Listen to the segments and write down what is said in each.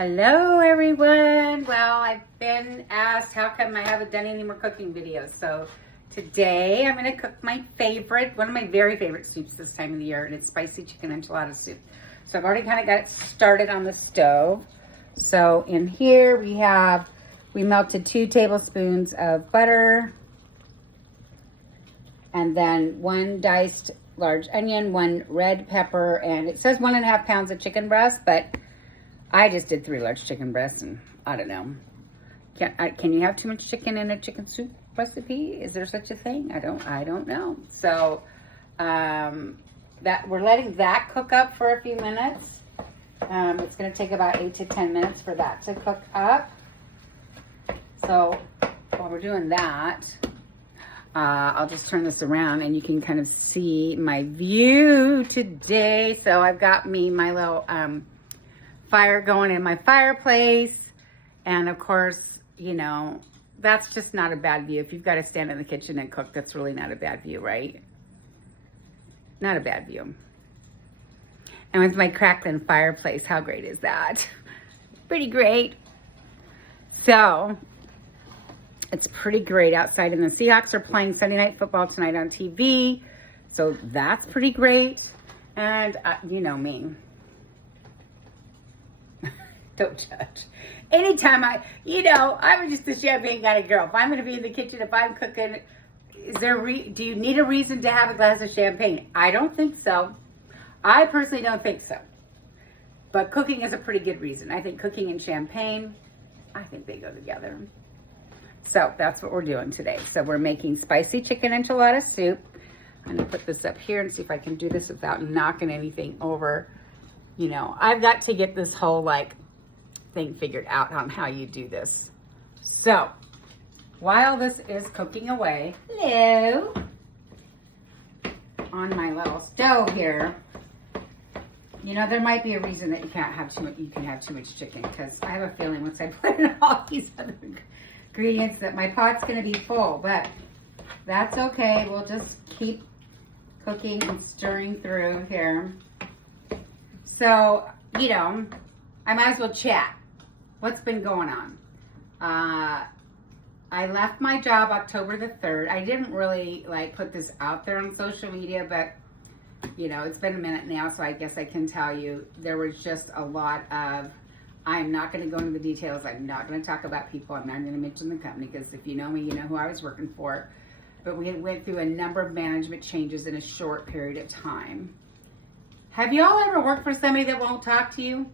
Hello everyone. Well, I've been asked how come I haven't done any more cooking videos. So today I'm going to cook my favorite, one of my very favorite soups this time of the year, and it's spicy chicken enchilada soup. So I've already kind of got it started on the stove. So in here we melted 2 tablespoons of butter, and then 1 diced large onion, 1 red pepper, and it says 1.5 pounds of chicken breast, but I just did 3 large chicken breasts, and I don't know. Can you have too much chicken in a chicken soup recipe? Is there such a thing? I don't know. So that we're letting that cook up for a few minutes. It's going to take about 8 to 10 minutes for that to cook up. So while we're doing that, I'll just turn this around and you can kind of see my view today. So I've got my little fire going in my fireplace, and of course, you know, that's just not a bad view. If you've got to stand in the kitchen and cook, that's really not a bad view, right? Not a bad view. And with my crackling fireplace, how great is that? Pretty great. So it's pretty great outside, and the Seahawks are playing Sunday Night Football tonight on TV, so that's pretty great. And you know me. Don't judge. Anytime I'm just a champagne kind of girl. If I'm going to be in the kitchen, if I'm cooking, do you need a reason to have a glass of champagne? I don't think so. I personally don't think so. But cooking is a pretty good reason. I think cooking and champagne, I think they go together. So that's what we're doing today. So we're making spicy chicken enchilada soup. I'm going to put this up here and see if I can do this without knocking anything over. You know, I've got to get this whole thing figured out on how you do this. So while this is cooking away, hello, on my little stove here, you know, there might be a reason that you can have too much chicken, because I have a feeling once I put in all these other ingredients that my pot's going to be full, but that's okay. We'll just keep cooking and stirring through here. So, you know, I might as well chat. What's been going on? I left my job October the 3rd. I didn't really put this out there on social media, but you know, it's been a minute now, so I guess I can tell you there was just a lot of, I'm not going to go into the details. I'm not going to talk about people. I'm not going to mention the company, because if you know me, you know who I was working for. But we went through a number of management changes in a short period of time. Have you all ever worked for somebody that won't talk to you?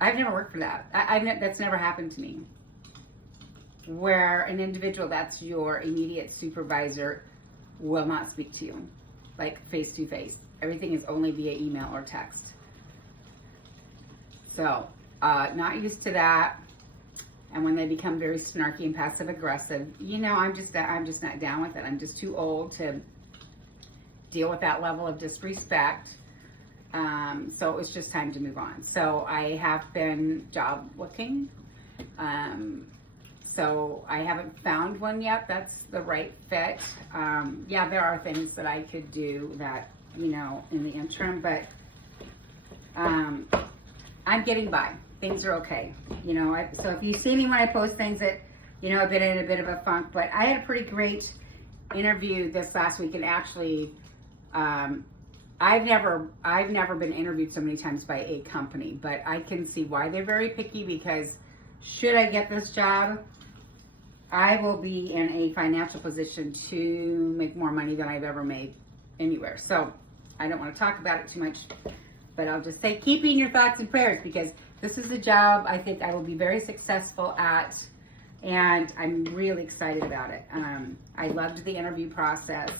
I've never worked for that. That's never happened to me. Where an individual that's your immediate supervisor will not speak to you, face to face. Everything is only via email or text. So, not used to that. And when they become very snarky and passive aggressive, you know, I'm just not down with it. I'm just too old to deal with that level of disrespect. So it was just time to move on. So I have been job looking. So I haven't found one yet that's the right fit. Yeah, there are things that I could do that, you know, in the interim, but I'm getting by. Things are okay. You know, so if you see me when I post things that, you know, I've been in a bit of a funk, but I had a pretty great interview this last week, and actually, I've never been interviewed so many times by a company, but I can see why they're very picky, because should I get this job, I will be in a financial position to make more money than I've ever made anywhere. So I don't want to talk about it too much, but I'll just say keep in your thoughts and prayers, because this is a job I think I will be very successful at, and I'm really excited about it. I loved the interview process.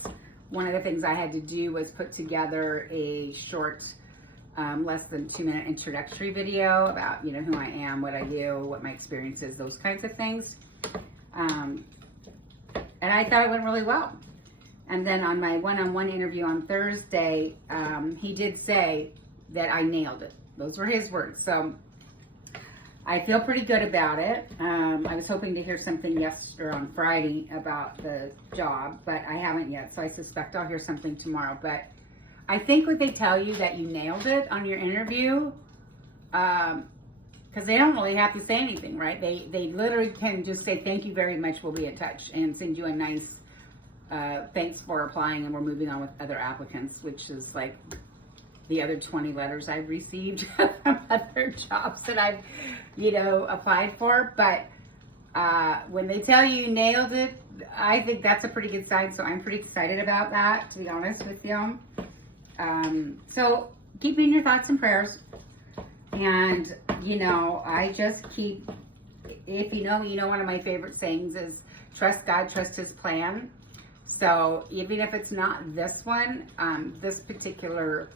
One of the things I had to do was put together a short, less than 2-minute introductory video about, you know, who I am, what I do, what my experience is, those kinds of things. And I thought it went really well. And then on my one-on-one interview on Thursday, he did say that I nailed it. Those were his words. So I feel pretty good about it. I was hoping to hear something yesterday or on Friday about the job, but I haven't yet. So I suspect I'll hear something tomorrow. But I think when they tell you that you nailed it on your interview, because they don't really have to say anything, right? They literally can just say, thank you very much, we'll be in touch, and send you a nice thanks for applying, and we're moving on with other applicants, which is like the other 20 letters I've received from other jobs that I've, applied for. But when they tell you nailed it, I think that's a pretty good sign. So I'm pretty excited about that, to be honest with you. So keep me in your thoughts and prayers. And, I just keep, if you know, one of my favorite sayings is trust God, trust his plan. So even if it's not this one, this particular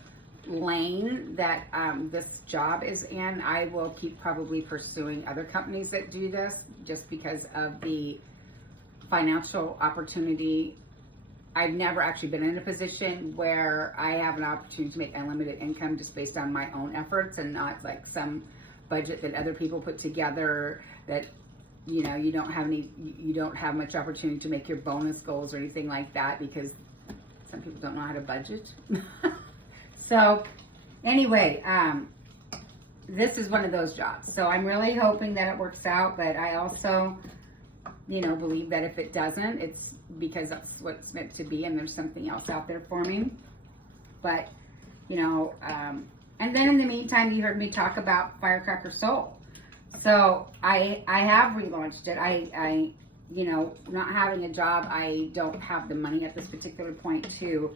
lane that this job is in, I will keep probably pursuing other companies that do this, just because of the financial opportunity. I've never actually been in a position where I have an opportunity to make unlimited income just based on my own efforts, and not like some budget that other people put together that you don't have much opportunity to make your bonus goals or anything like that, because some people don't know how to budget. So anyway, this is one of those jobs. So I'm really hoping that it works out, but I also, believe that if it doesn't, it's because that's what it's meant to be, and there's something else out there for me. But, and then in the meantime, you heard me talk about Firecracker Soul. So I have relaunched it. I not having a job, I don't have the money at this particular point to,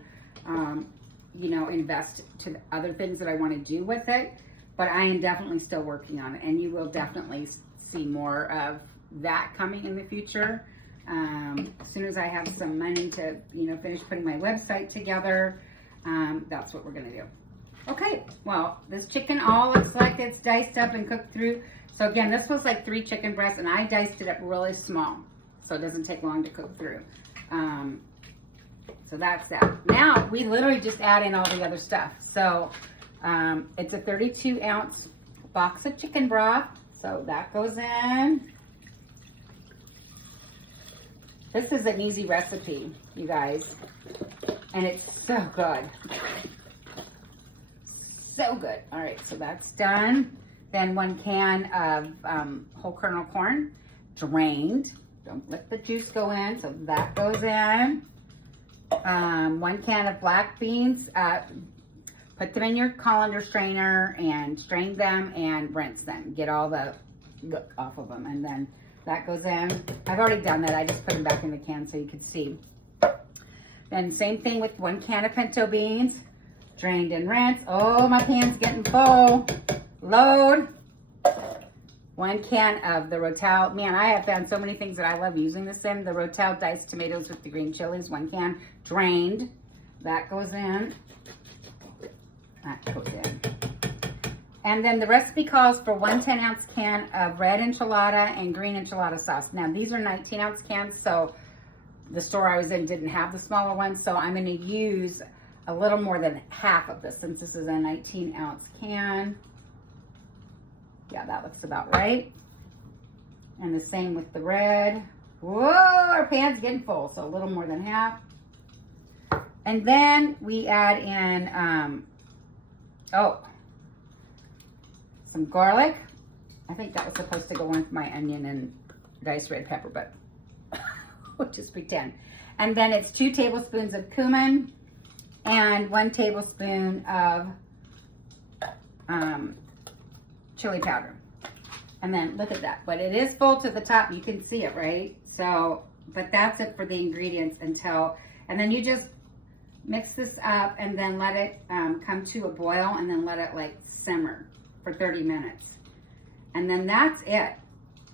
invest to the other things that I want to do with it. But I am definitely still working on it, and you will definitely see more of that coming in the future. As soon as I have some money to, finish putting my website together, that's what we're going to do. Okay, well, this chicken all looks like it's diced up and cooked through. So again, this was like 3 chicken breasts, and I diced it up really small, so it doesn't take long to cook through. So that's that. Now, we literally just add in all the other stuff. So it's a 32-ounce box of chicken broth. So that goes in. This is an easy recipe, you guys. And it's so good. So good. All right, so that's done. Then 1 can of whole kernel corn, drained. Don't let the juice go in, so that goes in. 1 can of black beans. Put them in your colander strainer and strain them and rinse them. Get all the look off of them, and then that goes in. I've already done that. I just put them back in the can so you can see. Then same thing with 1 can of pinto beans, drained and rinsed. Oh, my pan's getting full. Load. 1 can of the Rotel. Man, I have found so many things that I love using this in. The Rotel diced tomatoes with the green chilies, 1 can, drained. That goes in. That goes in. And then the recipe calls for 1 10-ounce can of red enchilada and green enchilada sauce. Now, these are 19-ounce cans, so the store I was in didn't have the smaller ones, so I'm going to use a little more than half of this, since this is a 19-ounce can. Yeah, that looks about right. And the same with the red. Whoa, our pan's getting full, so a little more than half. And then we add in, some garlic. I think that was supposed to go in with my onion and diced red pepper, but we'll just pretend. And then it's 2 tablespoons of cumin and 1 tablespoon of chili powder. And then look at that. But it is full to the top. You can see it, right? So, but that's it for the ingredients until, and then you just mix this up and then let it come to a boil, and then let it like simmer for 30 minutes. And then that's it.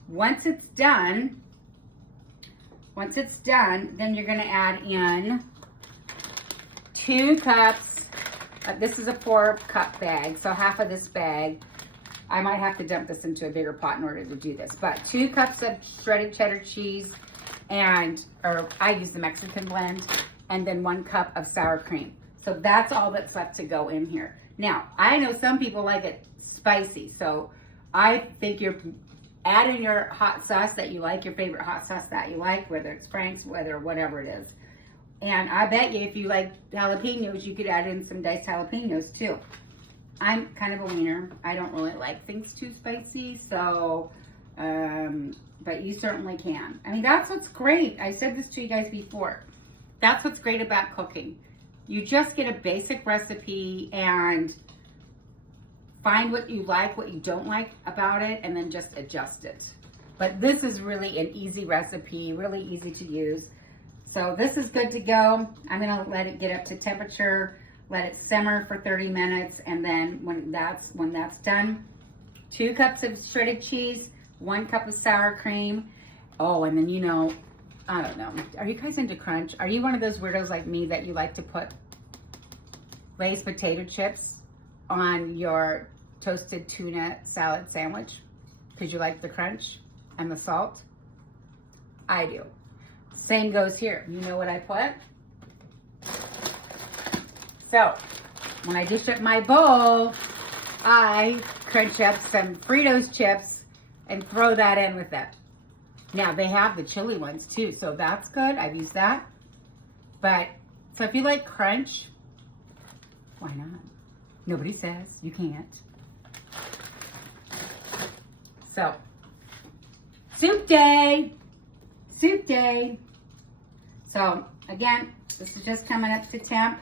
Once it's done, then you're going to add in 2 cups. This is a 4-cup bag, so half of this bag. I might have to dump this into a bigger pot in order to do this. But 2 cups of shredded cheddar cheese, or I use the Mexican blend, and then 1 cup of sour cream. So that's all that's left to go in here. Now, I know some people like it spicy, so I think you're adding your hot sauce that you like, your favorite hot sauce that you like, whether it's Frank's, whatever it is. And I bet you if you like jalapenos, you could add in some diced jalapenos too. I'm kind of a wiener. I don't really like things too spicy, so, but you certainly can. I mean, that's what's great. I said this to you guys before. That's what's great about cooking. You just get a basic recipe and find what you like, what you don't like about it, and then just adjust it. But this is really an easy recipe, really easy to use. So this is good to go. I'm gonna let it get up to temperature, let it simmer for 30 minutes, and then when that's done, 2 cups of shredded cheese, 1 cup of sour cream. Oh, and then, you know, I don't know. Are you guys into crunch? Are you one of those weirdos like me that you like to put Lay's potato chips on your toasted tuna salad sandwich because you like the crunch and the salt? I do. Same goes here. You know what I put? So, when I dish up my bowl, I crunch up some Fritos chips and throw that in with it. Now, they have the chili ones too, so that's good. I've used that. But, so if you like crunch, why not? Nobody says you can't. So, soup day. Soup day. So, again, this is just coming up to temp.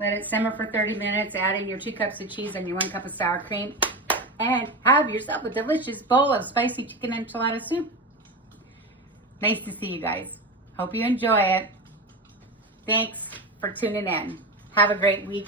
Let it simmer for 30 minutes. Add in your 2 cups of cheese and your 1 cup of sour cream. And have yourself a delicious bowl of spicy chicken enchilada soup. Nice to see you guys. Hope you enjoy it. Thanks for tuning in. Have a great week.